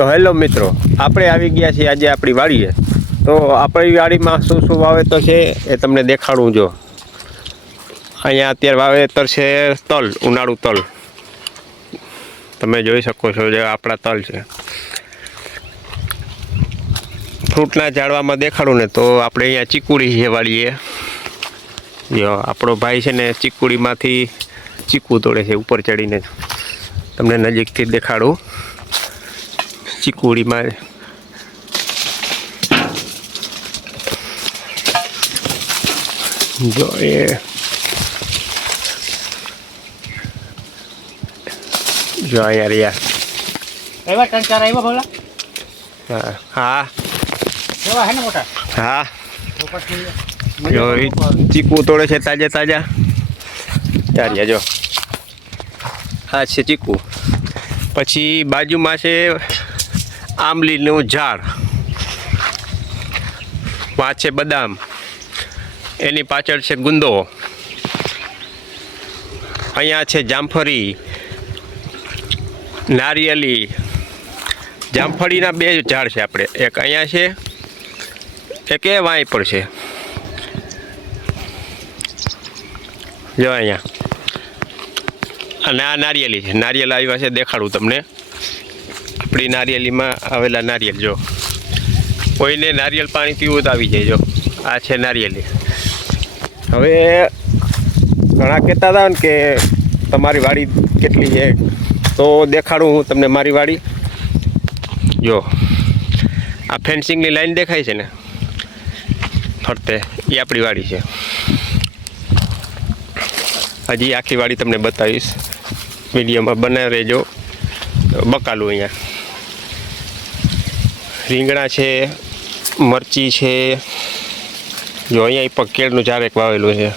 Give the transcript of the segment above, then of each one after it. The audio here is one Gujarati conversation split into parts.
તો હેલો મિત્રો, આપણે આવી ગયા છીએ આજે આપણી વાડીએ। તો આપણી વાડીમાં શું શું વાવેતર છે એ તમને દેખાડું। જો અહીંયા અત્યારે વાવેતર છે તલ, ઉનાળુ તલ તમે જોઈ શકો છો। જે આપણા તલ છે, ફ્રૂટના ઝાડવામાં દેખાડું ને તો આપણે અહીંયા ચીકુડી છે વાડીએ। જો આપણો ભાઈ છે ને ચીકુડીમાંથી ચીકુ તોડે છે, ઉપર ચડીને તમને નજીકથી દેખાડું। ચીકુડીમાં જો જો અહીંયા રહ્યા એવા ટંચાર આવ્યા બોલા। હા હા એવા હે ને મોટા। હા જો ચીકુ તોડે છે તાજા તાજા। ચાર્યા જો આ છે ચીકુ। પછી બાજુમાં છે આંબલીનું ઝાડ, વાં છે બદામ, એની પાછળ છે ગુંદો, અહીંયા છે જામફળી, નારિયેલી। જામફળીના બે ઝાડ છે આપણે, એક અહીંયા છે, એક એ વાંય પર છે। જો અહીંયા અને આ નારિયેલી છે, નારિયેલ આવ્યા છે, દેખાડું તમને। આપણી નારિયેલીમાં આવેલા નારિયેલ જો, કોઈને નારિયેલ પાણી પીવું તો આવી જાય। જો આ છે નારિયેલી। હવે ઘણા કહેતા હતા ને કે તમારી વાડી કેટલી છે, તો દેખાડું હું તમને મારી વાડી। જો આ ફેન્સિંગની લાઈન દેખાય છે ને ફરતે, એ આપણી વાડી છે। હજી આખી વાડી તમને બતાવીશ, વિડીયોમાં બનાવી રહેજો। બકાલું અહીંયા રીંગણા છે, મરચી છે, જો અહીંયા પણ કેળનું ઝાડ એક વાવેલું છે।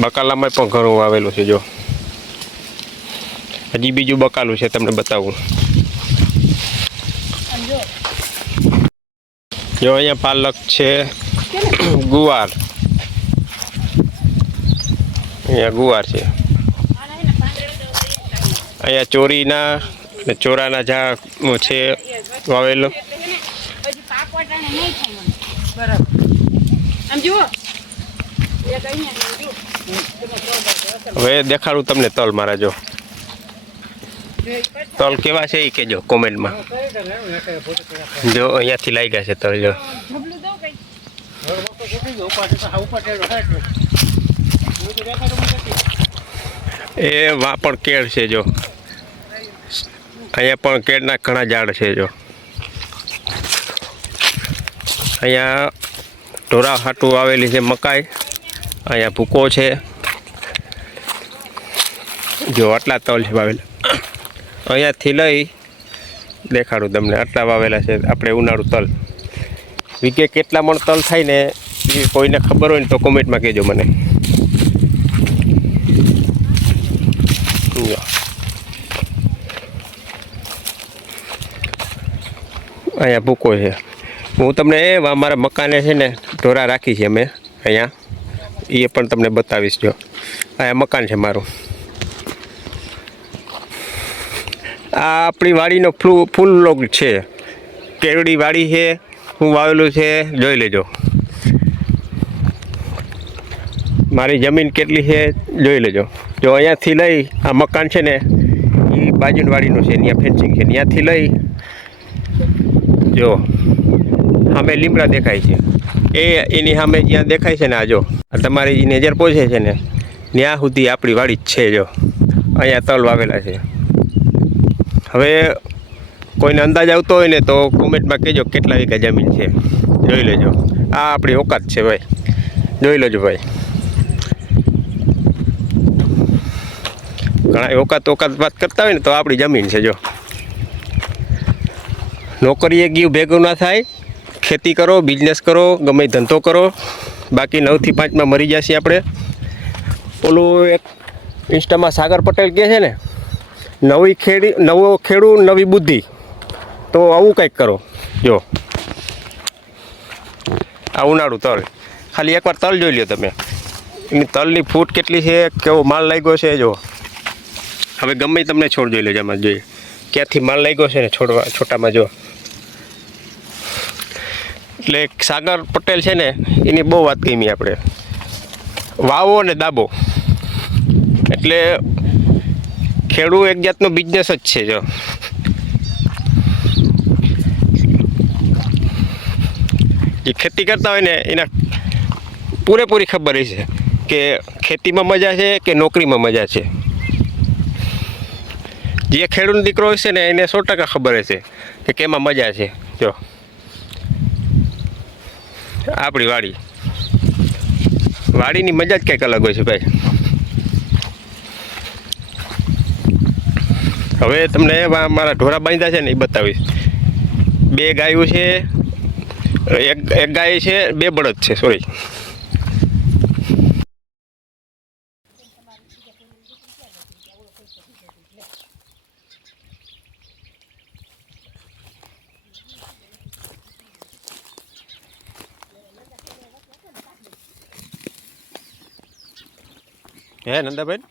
બકાલામાં પણ ઘણું વાવેલું છે। જો હજી બીજું બકાલું છે, તમને બતાવું। જો અહીંયા પાલક છે, ગુવાર, અહીંયા ગુવાર છે, અહીંયા ચોરીના ને ચોરાના ઝાડ છે વાવેલો। હવે દેખાડું તમને તલ મારા। જો તલ કેવા છે એ કહેજો કોમેન્ટમાં। જો અહીંયાથી લાગ્યા છે તલ। જો એ વા પણ કેળ છે। જો અહીંયા પણ કેળના ઘણા ઝાડ છે। જો અહીંયા ઢોરા હાટું આવેલી છે મકાઈ, અહીંયા ભૂકો છે। જો આટલા તલ છે વાવેલા, અહીંયાથી લઈ દેખાડું તમને, આટલા વાવેલા છે આપણે ઉનાળુ તલ। વીઘે કેટલા મણ તલ થાય ને એ કોઈને ખબર હોય ને તો કોમેન્ટમાં કહેજો મને। અહીંયા ભૂકો છે। હું તમને મારા મકાને છે ને ઢોરા રાખી છે અમે અહીંયા, એ પણ તમને બતાવીશ। જો અહીંયા મકાન છે મારું। આ આપણી વાડીનો ફૂલ વ્લોગ છે। કેવડી વાડી છે, હું વાવેલું છે જોઈ લેજો। મારી જમીન કેટલી છે જોઈ લેજો। જો અહીંયાથી લઈ આ મકાન છે ને એ બાજુની વાડીનું છે, ત્યાં ફેન્સિંગ છે, ત્યાંથી લઈ જો સામે લીમડા દેખાય છે, એની સામે જ્યાં દેખાય છે ને આ જો તમારી નજર પહોંચે છે ને ત્યાં સુધી આપણી વાડી જ છે। જો અહીંયા તલ વાવેલા છે। હવે કોઈને અંદાજ આવતો હોય ને તો કોમેન્ટમાં કહેજો કેટલા વીઘા જમીન છે, જોઈ લેજો। આ આપણી ઓકાત છે ભાઈ, જોઈ લેજો ભાઈ। ઘણા ઓકાત વાત કરતા હોય ને તો આપણી જમીન છે। જો નોકરીએ ગયું ભેગું ના થાય, ખેતી કરો, બિઝનેસ કરો, ગમે ધંધો કરો, બાકી 9 થી 5માં મરી જશે આપણે। ઓલું એક ઇન્સ્ટામાં સાગર પટેલ કહે છે ને, નવો ખેડૂ નવી બુદ્ધિ, તો આવું કંઈક કરો। જો આ ઉનાળુ તલ, ખાલી એકવાર તલ જોઈ લો તમે, એની તલની ફૂટ કેટલી છે, કેવો માલ લાગ્યો છે। જો હવે ગમે તમને છોડ જોઈ લેજો, આમાં જોઈએ ક્યાંથી માલ લાગ્યો છે ને છોટામાં જો. એટલે સાગર પટેલ છે ને એની બહુ વાત ગમી આપણે. વાવો ને દાબો એટલે ખેડૂત એક જાતનો બિઝનેસ જ છે જો. જે ખેતી કરતા હોય ને એના પૂરેપૂરી ખબર છે કે ખેતીમાં મજા છે કે નોકરીમાં મજા છે. જે ખેડૂતનો દીકરો હોય છે ને એને 100% ખબર છે કે કેમાં મજા છે. જો આપણી વાડીની મજા જ કંઈક અલગ હોય છે ભાઈ. હવે તમને મારા ઢોરા બાંધ્યા છે ને એ બતાવીશ. 2 ગાયો છે, એક ગાય છે, 2 બળદ છે. સોરી, હે નંદાભાઈ?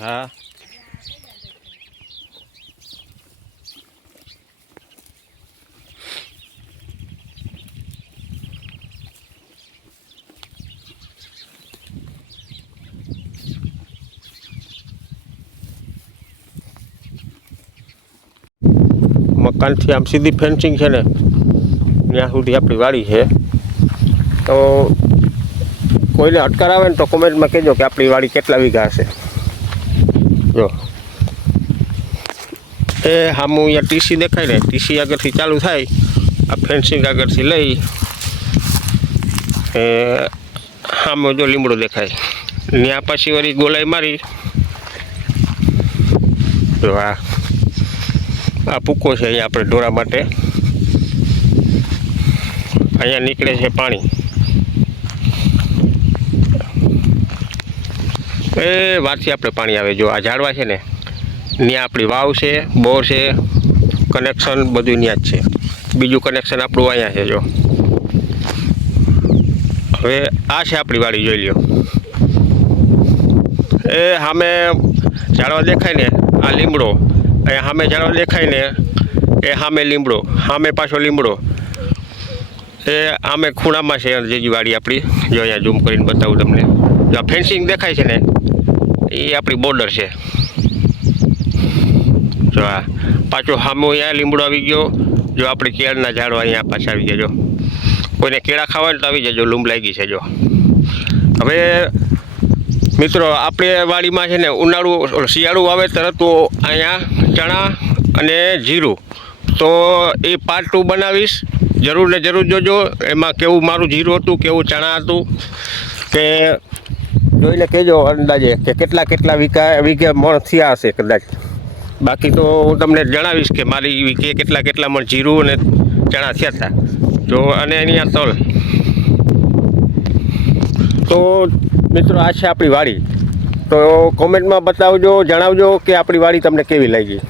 હા, મકાનથી આમ સીધી ફેન્સિંગ છે ને ત્યાં સુધી આપણી વાડી છે. તો કોઈને અટકાર આવે ને તો કોમેન્ટમાં કહેજો કે આપણી વાડી કેટલા વીઘા હશે. જો એ સામું અહીંયા ટીસી દેખાય ને, ટીસી આગળથી ચાલુ થાય, આ ફેન્સિંગ આગળથી લઈ એ સામે જો લીમડો દેખાય, ત્યાં પછી વળી ગોલાઈ મારી. જો આ પૂકો છે અહીંયા આપણે ઢોરા માટે. અહીંયા નીકળે છે પાણી. એ વારથી આપણે પાણી આવે. જો આ ઝાડવા છે ને ત્યાં આપણી વાવ છે, બોર છે, કનેક્શન બધું ત્યાં જ છે. બીજું કનેક્શન આપણું અહીંયા છે. જો હવે આ છે આપણી વાડી, જોઈ લ્યો. એ સામે ઝાડવા દેખાય ને, આ લીમડો. એ સામે ઝાડવા દેખાય ને, એ સામે લીમડો, સામે પાછો લીમડો. એ આમે ખૂણામાં છે જે વાડી આપણી. જો અહીંયા ઝૂમ કરીને બતાવું તમને. જો આ ફેન્સિંગ દેખાય છે ને એ આપણી બોર્ડર છે. જો આ પાછો સામે અહીંયા લીમડો આવી ગયો. જો આપણી કેળના ઝાડવા અહીંયા પાછા આવી ગયા. જો કોઈને કેળા ખાવા તો આવી જજો, લૂંબ લાગી છે. જો હવે મિત્રો આપણે વાડીમાં છે ને શિયાળું વાવેતર તો અહીંયા ચણા અને જીરું, તો એ પાર્ટ 2 બનાવીશ. જરૂર ને જરૂર જોજો. એમાં કેવું મારું જીરું હતું, કેવું ચણા હતું, કે જોઈને કહેજો અંદાજે કે કેટલા વીઘે મણ થયા હશે કદાચ. બાકી તો હું તમને જણાવીશ કે મારી વીઘે કેટલા મણ જીરું અને ચણા થયા હતા. જો અને એની આ તલ. તો મિત્રો આ છે આપણી વાડી. તો કોમેન્ટમાં બતાવજો, જણાવજો કે આપણી વાડી તમને કેવી લાગી.